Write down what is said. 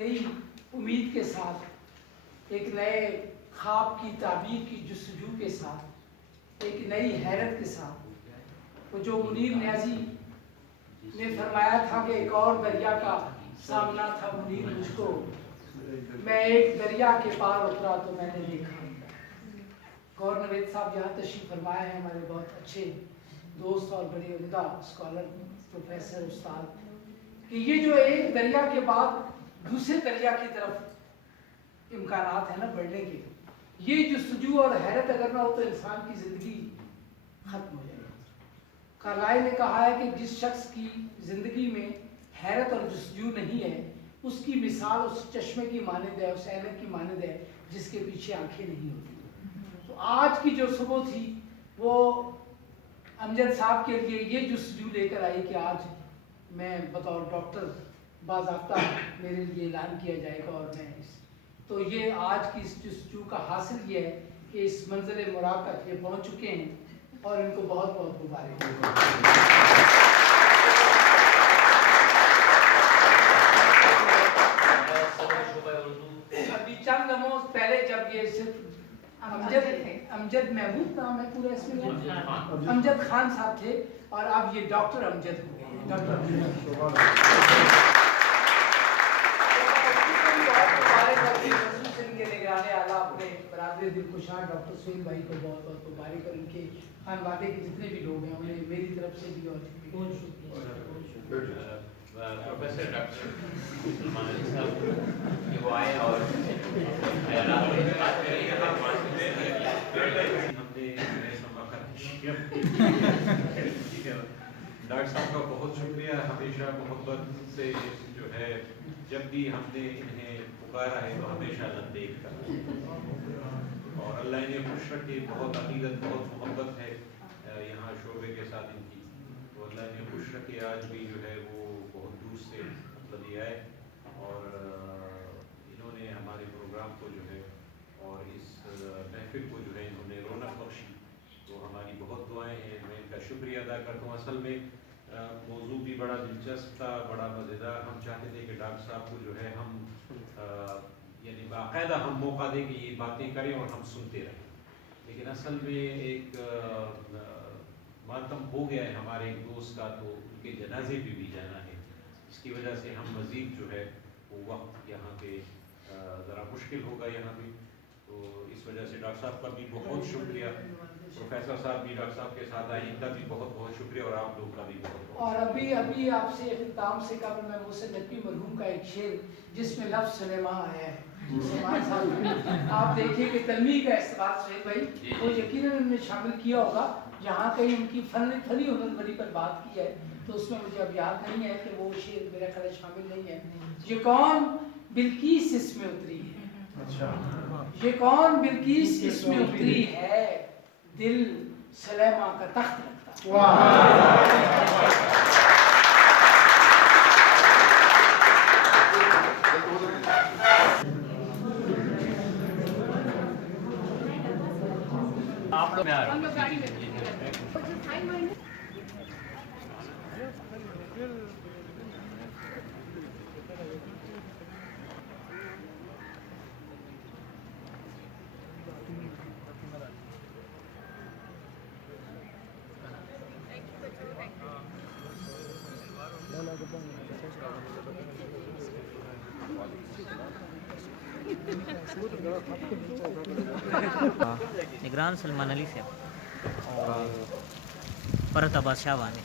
नई उम्मीद के साथ, एक नए ख्वाब की ताबीर की जस्तजू के साथ, एक नई हैरत के साथ, वो जो मुनीर न्याजी ने फरमाया था कि एक और दरिया का सामना था मुनीर मुझको, मैं एक दरिया के पार उतरा तो मैंने देखा। गौर नवेद साहब यहाँ तशरीफ फरमाए हैं, हमारे बहुत अच्छे दोस्त और बड़े उम्दा स्कॉलर, प्रोफेसर, उस्ताद, कि ये जो एक दरिया के बाद दूसरे दरिया की तरफ इम्कानात है ना बढ़ने के, ये जस्तजू और हैरत अगर ना हो तो इंसान की ज़िंदगी ख़त्म हो जाएगी। कार्लाइल ने कहा है कि जिस शख्स की ज़िंदगी में हैरत और जस्तजू नहीं है, उसकी मिसाल उस चश्मे की मानद है, उस ऐनक की मानद है जिसके पीछे आंखें नहीं होती। तो आज की जो सुबह थी वो अमजद साहब के लिए ये जस्तजू लेकर आई कि आज मैं बतौर डॉक्टर बाज़ाब्ता मेरे लिए ऐलान किया जाएगा, और मैं तो ये आज की इस जस्तजू का हासिल ये है कि इस मंजिल मुराद तक ये पहुँच चुके हैं और इनको बहुत बहुत मुबारक। अभी चंद लम्हों पहले जब ये सिर्फ अमजद महमूद नाम है पूरा इसमें, अमजद खान साहब थे, और अब ये डॉक्टर अमजद हो गए हैं। डॉक्टर अपने बरादरी दिलकुशां डॉक्टर सुहेल भाई को बहुत बहुत मुबारक, और उनके खानवादे के जितने भी लोग हैं उन्हें मेरी तरफ से भी और प्रोफेसर डॉक्टर सलमान अली साहब वो आए और डॉक्टर साहब का बहुत शुक्रिया, हमेशा मोहब्बत से जो है जब भी हमने इन्हें पुकारा है तो हमेशा लबैक कहा, और अल्लाह इन्हें खुश रखे। बहुत अकीदत, बहुत मोहब्बत है यहाँ शोबे के साथ इनकी, तो अल्लाह इन्हें खुश रखे। आज भी जो है वो बहुत दूर से मतलब ये आए और इन्होंने हमारे प्रोग्राम को जो है और इस महफिल को जो है इन्होंने रौनक बख्शी, तो हमारी बहुत दुआएं हैं। मैं इनका शुक्रिया अदा करता हूँ। असल में मौजू भी बड़ा दिलचस्प था, बड़ा मज़ेदार। हम चाहते थे कि डॉक्टर साहब को जो है हम यानी बाकायदा हम मौका दें कि ये बातें करें और हम सुनते रहें, लेकिन असल में एक मातम हो गया है हमारे एक दोस्त का, तो उनके जनाजे भी जाना है, इसकी वजह से हम मज़ीद जो है वो वक्त यहाँ पे ज़रा मुश्किल होगा यहाँ पे, तो इस वजह से डॉक्टर साहब का भी बहुत शुक्रिया, प्रोफेसर साहब भी डॉक्टर साहब के साथ आए, इनका भी बहुत बहुत शुक्रिया, और आप लोगों का भी बहुत। और अभी आपसे इख्तिताम से कबल मैं मोहसिन नकवी मरहूम का एक शेर जिसमें लफ्ज़ सलेमा आया है, आप देखिए कि तलमी का इस्तेमाल सुहेल भाई वो यकीनन उन्होंने शामिल किया होगा, यहाँ कहीं उनकी फनी हुनरमंदी पर बात की है, तो उसमें मुझे अब याद नहीं है कि वो शेर मेरा ख्याल शामिल नहीं है। ये कौन बिल्किस इसमें उतरी है, अच्छा ये कौन बिल्किस इसमें उतरी है, दिल सलेमा का तख्त रखता। आप लोग हम लोग गाड़ी में निगरान सलमान अली से और परत अब्बास शाह वाने